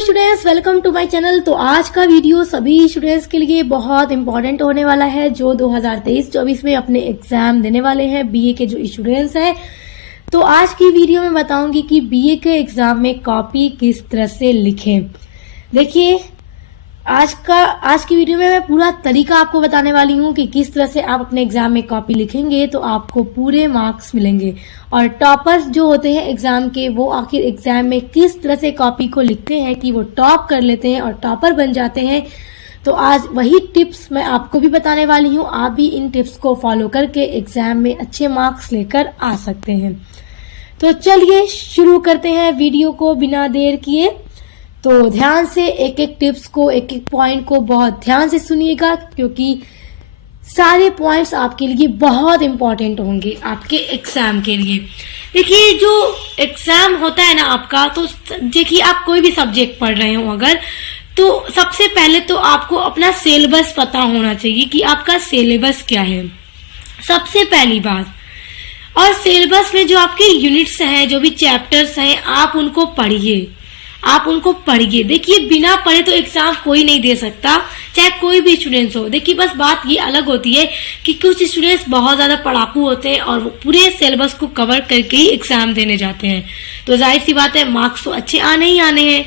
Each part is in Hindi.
Students, welcome to my channel. तो आज का वीडियो सभी स्टूडेंट्स के लिए बहुत इंपॉर्टेंट होने वाला है जो 2023-24 में अपने एग्जाम देने वाले हैं, बीए के जो स्टूडेंट्स हैं। तो आज की वीडियो में बताऊंगी कि बीए के एग्जाम में कॉपी किस तरह से लिखें। देखिए, आज की वीडियो में मैं पूरा तरीका आपको बताने वाली हूँ कि किस तरह से आप अपने एग्जाम में कॉपी लिखेंगे तो आपको पूरे मार्क्स मिलेंगे। और टॉपर्स जो होते हैं एग्जाम के, वो आखिर एग्जाम में किस तरह से कॉपी को लिखते हैं कि वो टॉप कर लेते हैं और टॉपर बन जाते हैं। तो आज वही टिप्स मैं आपको भी बताने वाली हूँ। आप भी इन टिप्स को फॉलो करके एग्जाम में अच्छे मार्क्स लेकर आ सकते हैं। तो चलिए शुरू करते हैं वीडियो को बिना देर किए। तो ध्यान से एक एक टिप्स को, एक एक पॉइंट को बहुत ध्यान से सुनिएगा, क्योंकि सारे पॉइंट्स आपके लिए बहुत इंपॉर्टेंट होंगे आपके एग्जाम के लिए। देखिए, जो एग्जाम होता है ना आपका, तो देखिए आप कोई भी सब्जेक्ट पढ़ रहे हो अगर, तो सबसे पहले तो आपको अपना सिलेबस पता होना चाहिए कि आपका सिलेबस क्या है, सबसे पहली बात। और सिलेबस में जो आपके यूनिट्स हैं, जो भी चैप्टर्स हैं, आप उनको पढ़िए। देखिए, बिना पढ़े तो एग्जाम कोई नहीं दे सकता, चाहे कोई भी स्टूडेंट्स हो। देखिए, बस बात ये अलग होती है कि कुछ स्टूडेंट्स बहुत ज्यादा पढ़ाकू होते हैं और वो पूरे सिलेबस को कवर करके ही एग्जाम देने जाते हैं, तो जाहिर सी बात है मार्क्स तो अच्छे आने ही आने हैं।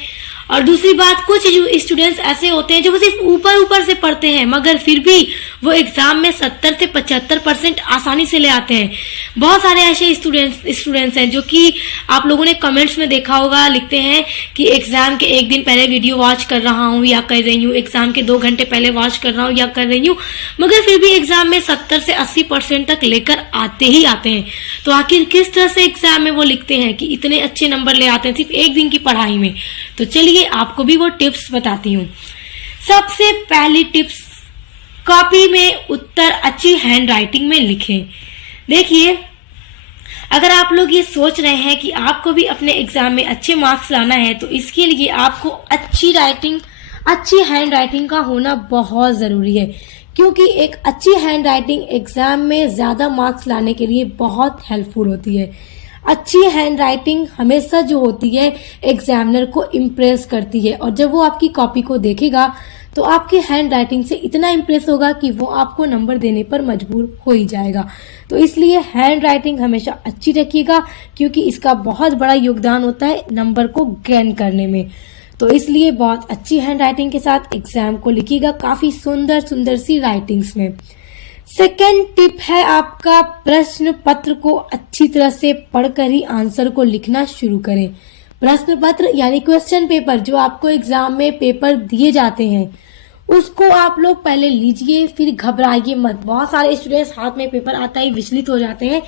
और दूसरी बात, कुछ स्टूडेंट्स ऐसे होते हैं जो सिर्फ ऊपर से पढ़ते हैं, मगर फिर भी वो एग्जाम में 70 से 75% आसानी से ले आते हैं। बहुत सारे ऐसे स्टूडेंट्स हैं जो कि आप लोगों ने कमेंट्स में देखा होगा, लिखते हैं कि एग्जाम के एक दिन पहले वीडियो वॉच कर रहा हूँ या कर रही हूँ, एग्जाम के 2 घंटे पहले वॉच कर रहा हूँ या कर रही हूँ, मगर फिर भी एग्जाम में 70 से 80% तक लेकर आते ही आते हैं। तो आखिर किस तरह से एग्जाम में वो लिखते हैं कि इतने अच्छे नंबर ले आते हैं सिर्फ एक दिन की पढ़ाई में? तो चलिए आपको भी वो टिप्स बताती हूँ। सबसे पहली टिप्स, कॉपी में उत्तर अच्छी हैंड राइटिंग में लिखें। देखिए, अगर आप लोग ये सोच रहे हैं कि आपको भी अपने एग्जाम में अच्छे मार्क्स लाना है, तो इसके लिए आपको अच्छी हैंड राइटिंग का होना बहुत जरूरी है, क्योंकि एक अच्छी हैंड राइटिंग एग्जाम में ज्यादा मार्क्स लाने के लिए बहुत हेल्पफुल होती है। अच्छी हैंड राइटिंग हमेशा जो होती है एग्जामिनर को इम्प्रेस करती है, और जब वो आपकी कॉपी को देखेगा तो आपकी हैंड राइटिंग से इतना इम्प्रेस होगा कि वो आपको नंबर देने पर मजबूर हो ही जाएगा। तो इसलिए हैंड राइटिंग हमेशा अच्छी रखिएगा, क्योंकि इसका बहुत बड़ा योगदान होता है नंबर को गेन करने में। तो इसलिए बहुत अच्छी हैंड राइटिंग के साथ एग्जाम को लिखिएगा, काफी सुंदर सुंदर सी राइटिंग्स में। सेकेंड टिप है आपका, प्रश्न पत्र को अच्छी तरह से पढ़कर ही आंसर को लिखना शुरू करें। प्रश्न पत्र यानी क्वेश्चन पेपर, जो आपको एग्जाम में पेपर दिए जाते हैं, उसको आप लोग पहले लीजिए, फिर घबराइए मत। बहुत सारे स्टूडेंट्स हाथ में पेपर आता ही विचलित हो जाते हैं,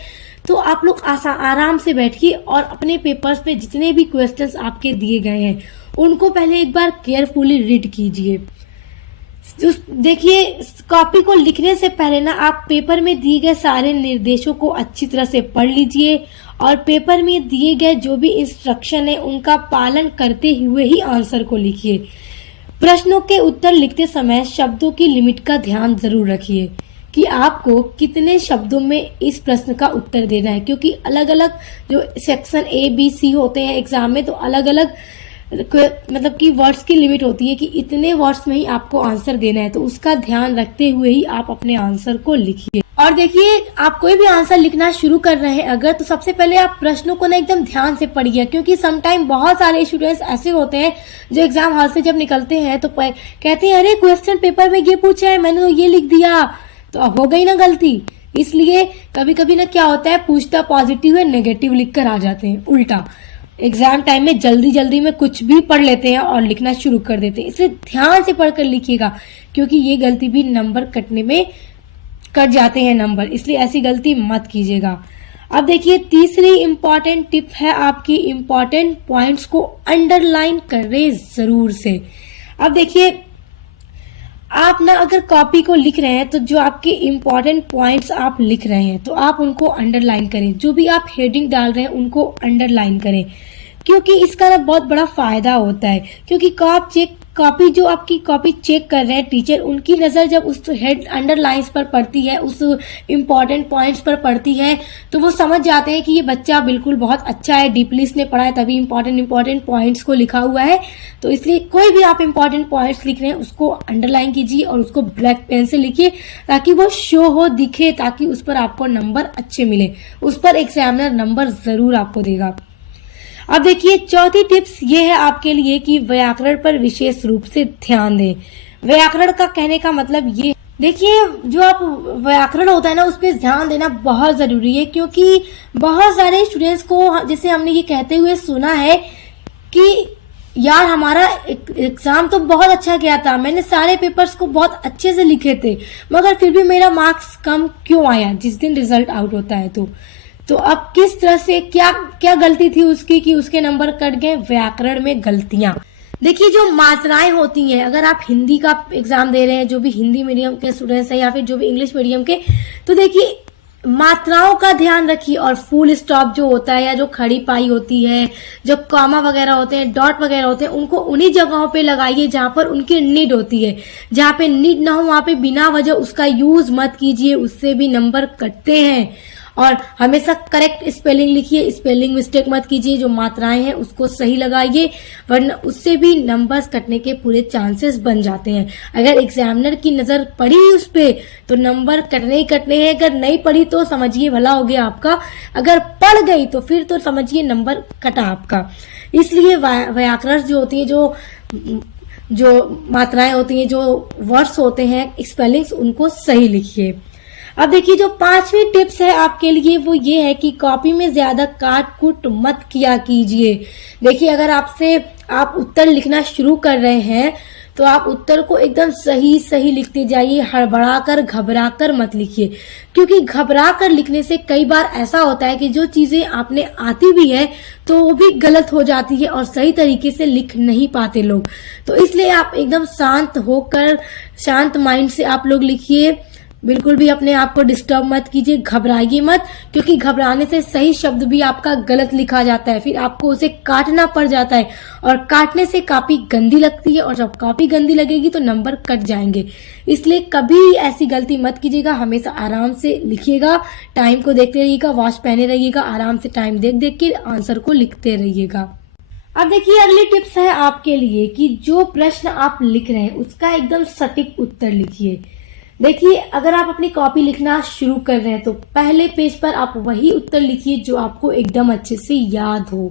तो आप लोग आराम से बैठिए और अपने पेपर्स पे जितने भी क्वेश्चंस आपके दिए गए हैं उनको पहले एक बार केयरफुली रीड कीजिए। देखिए, कॉपी को लिखने से पहले ना आप पेपर में दिए गए सारे निर्देशों को अच्छी तरह से पढ़ लीजिए, और पेपर में दिए गए जो भी इंस्ट्रक्शन है उनका पालन करते हुए ही आंसर को लिखिए। प्रश्नों के उत्तर लिखते समय शब्दों की लिमिट का ध्यान जरूर रखिए कि आपको कितने शब्दों में इस प्रश्न का उत्तर देना है, क्योंकि अलग अलग जो सेक्शन A, B, C होते हैं एग्जाम में, तो अलग अलग मतलब कि वर्ड्स की लिमिट होती है कि इतने वर्ड्स में ही आपको आंसर देना है। तो उसका ध्यान रखते हुए ही आप अपने आंसर को लिखिए। और देखिए, आप कोई भी आंसर लिखना शुरू कर रहे हैं अगर, तो सबसे पहले आप प्रश्नों को ना एकदम ध्यान से पढ़िए, क्योंकि समटाइम बहुत सारे स्टूडेंट्स ऐसे होते हैं जो एग्जाम हॉल से जब निकलते हैं तो कहते हैं, अरे क्वेश्चन पेपर में ये पूछा है, मैंने तो ये लिख दिया, तो अब हो गई ना गलती। इसलिए कभी कभी ना क्या होता है, पूछता पॉजिटिव है, नेगेटिव लिख कर आ जाते हैं उल्टा। एग्जाम टाइम में जल्दी में कुछ भी पढ़ लेते हैं और लिखना शुरू कर देते हैं। इसलिए ध्यान से पढ़कर लिखिएगा, क्योंकि ये गलती भी नंबर कटने में कट जाते हैं नंबर, इसलिए ऐसी गलती मत कीजिएगा। अब देखिए, तीसरी इंपॉर्टेंट टिप है आपकी, इंपॉर्टेंट पॉइंट्स को अंडरलाइन करें जरूर से। अब देखिए, आप ना अगर कॉपी को लिख रहे हैं तो जो आपके इंपॉर्टेंट पॉइंट्स आप लिख रहे हैं तो आप उनको अंडरलाइन करें। जो भी आप हेडिंग डाल रहे हैं उनको अंडरलाइन करें। क्योंकि इसका ना बहुत बड़ा फायदा होता है, क्योंकि कॉपी जो आपकी कॉपी चेक कर रहे हैं टीचर, उनकी नज़र जब उस हेड अंडरलाइंस पर पड़ती है, उस इम्पॉर्टेंट पॉइंट्स पर पड़ती है, तो वो समझ जाते हैं कि ये बच्चा बिल्कुल बहुत अच्छा है, डीपली इसने पढ़ा है, तभी इम्पॉर्टेंट पॉइंट्स को लिखा हुआ है। तो इसलिए कोई भी आप इम्पॉर्टेंट पॉइंट्स लिख रहे हैं उसको अंडरलाइन कीजिए और उसको ब्लैक पेन से लिखिए, ताकि वो शो हो, दिखे, ताकि उस पर आपको नंबर अच्छे मिले, उस पर एग्जामिनर नंबर जरूर आपको देगा। अब देखिए चौथी टिप्स ये है आपके लिए कि व्याकरण पर विशेष रूप से ध्यान दें। व्याकरण का कहने का मतलब ये, देखिए जो आप व्याकरण होता है ना उस पर ध्यान देना बहुत जरूरी है, क्योंकि बहुत सारे स्टूडेंट्स को जैसे हमने ये कहते हुए सुना है कि यार हमारा एग्जाम तो बहुत अच्छा गया था, मैंने सारे पेपर्स को बहुत अच्छे से लिखे थे, मगर फिर भी मेरा मार्क्स कम क्यों आया जिस दिन रिजल्ट आउट होता है। तो अब किस तरह से क्या गलती थी उसकी कि उसके नंबर कट गए? व्याकरण में गलतियां। देखिए जो मात्राएं होती हैं, अगर आप हिंदी का एग्जाम दे रहे हैं, जो भी हिंदी मीडियम के स्टूडेंट्स हैं या फिर जो भी इंग्लिश मीडियम के, तो देखिए मात्राओं का ध्यान रखिए, और फुल स्टॉप जो होता है या जो खड़ी पाई होती है, जो कॉमा वगैरह होते हैं, डॉट वगैरह होते हैं, उनको उन्हीं जगहों पे लगाइए जहां पर उनकी नीड होती है। जहां पे नीड ना हो वहां पे बिना वजह उसका यूज मत कीजिए, उससे भी नंबर कटते हैं। और हमेशा करेक्ट स्पेलिंग लिखिए, स्पेलिंग मिस्टेक मत कीजिए, जो मात्राएं हैं उसको सही लगाइए, वरना उससे भी नंबर्स कटने के पूरे चांसेस बन जाते हैं। अगर एग्जामिनर की नजर पड़ी उस पे तो नंबर कटने ही कटने हैं, अगर नहीं पड़ी तो समझिए भला हो गया आपका, अगर पड़ गई तो फिर तो समझिए नंबर कटा आपका। इसलिए व्याकरण जो होती है, जो मात्राएं होती हैं, जो वर्ड्स होते हैं, स्पेलिंग्स, उनको सही लिखिए। अब देखिए जो पांचवी टिप्स है आपके लिए वो ये है कि कॉपी में ज्यादा काट कुट मत किया कीजिए। देखिए अगर आप उत्तर लिखना शुरू कर रहे हैं तो आप उत्तर को एकदम सही लिखते जाइए, हड़बड़ा कर घबरा कर मत लिखिए, क्योंकि घबरा कर लिखने से कई बार ऐसा होता है कि जो चीजें आपने आती भी है तो वो भी गलत हो जाती है और सही तरीके से लिख नहीं पाते लोग। तो इसलिए आप एकदम शांत होकर, शांत माइंड से आप लोग लिखिए, बिल्कुल भी अपने आप को डिस्टर्ब मत कीजिए, घबराइए मत, क्योंकि घबराने से सही शब्द भी आपका गलत लिखा जाता है, फिर आपको उसे काटना पड़ जाता है, और काटने से कॉपी गंदी लगती है, और जब कॉपी गंदी लगेगी तो नंबर कट जाएंगे। इसलिए कभी ऐसी गलती मत कीजिएगा, हमेशा आराम से लिखिएगा, टाइम को देखते रहिएगा, वॉच पहने रहिएगा, आराम से टाइम देख के आंसर को लिखते रहिएगा। अब देखिए अगली टिप्स है आपके लिए कि जो प्रश्न आप लिख रहे हैं उसका एकदम सटीक उत्तर लिखिए। देखिए अगर आप अपनी कॉपी लिखना शुरू कर रहे हैं तो पहले पेज पर आप वही उत्तर लिखिए जो आपको एकदम अच्छे से याद हो,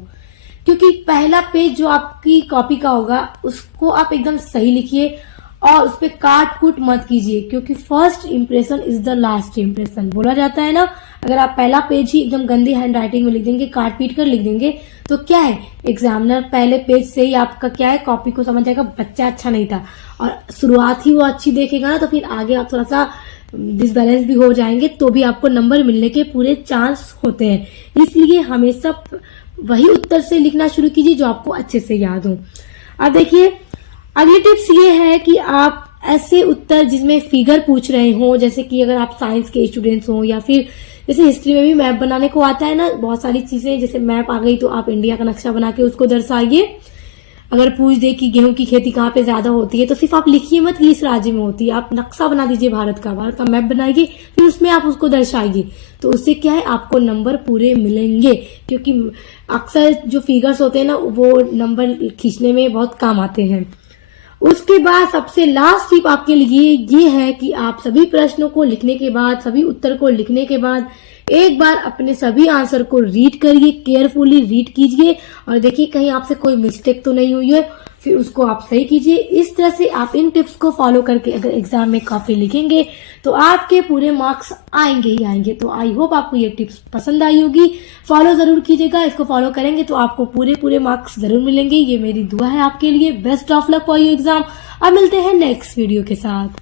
क्योंकि पहला पेज जो आपकी कॉपी का होगा उसको आप एकदम सही लिखिए और उस पर काट कूट मत कीजिए, क्योंकि first impression is the last impression बोला जाता है ना। अगर आप पहला पेज ही एकदम गंदी हैंड राइटिंग में लिख देंगे, काट पीट कर लिख देंगे, तो क्या है, एग्जामिनर पहले पेज से ही आपका क्या है, कॉपी को समझ जाएगा बच्चा अच्छा नहीं था, और शुरुआत ही वो अच्छी देखेगा ना, तो फिर आगे आप थोड़ा सा डिसबैलेंस भी हो जाएंगे, तो भी आपको नंबर मिलने के पूरे चांस होते हैं। इसलिए हमेशा वही उत्तर से लिखना शुरू कीजिए जो आपको अच्छे से याद हो। अब देखिए अगली टिप्स ये है कि आप ऐसे उत्तर जिसमें फिगर पूछ रहे हो, जैसे कि अगर आप साइंस के स्टूडेंट्स हो या फिर जैसे हिस्ट्री में भी मैप बनाने को आता है ना, बहुत सारी चीजें, जैसे मैप आ गई तो आप इंडिया का नक्शा बना के उसको दर्शाइए। अगर पूछ दे कि गेहूं की खेती कहाँ पे ज्यादा होती है तो सिर्फ आप लिखिए मत कि इस राज्य में होती है, आप नक्शा बना दीजिए, भारत का मैप बनाइए, फिर उसमें आप उसको दर्शाइए, तो उससे क्या है आपको नंबर पूरे मिलेंगे, क्योंकि अक्सर जो फिगर्स होते हैं ना वो नंबर खींचने में बहुत काम आते हैं। उसके बाद सबसे लास्ट टिप आपके लिए ये है कि आप सभी प्रश्नों को लिखने के बाद, सभी उत्तर को लिखने के बाद एक बार अपने सभी आंसर को रीड करिए, केयरफुली रीड कीजिए और देखिए कहीं आपसे कोई मिस्टेक तो नहीं हुई है, फिर उसको आप सही कीजिए। इस तरह से आप इन टिप्स को फॉलो करके अगर एग्जाम में कॉपी लिखेंगे तो आपके पूरे मार्क्स आएंगे ही आएंगे। तो आई होप आपको ये टिप्स पसंद आई होगी, फॉलो जरूर कीजिएगा। इसको फॉलो करेंगे तो आपको पूरे मार्क्स जरूर मिलेंगे, ये मेरी दुआ है आपके लिए। Best of luck for your exam. अब मिलते हैं नेक्स्ट वीडियो के साथ।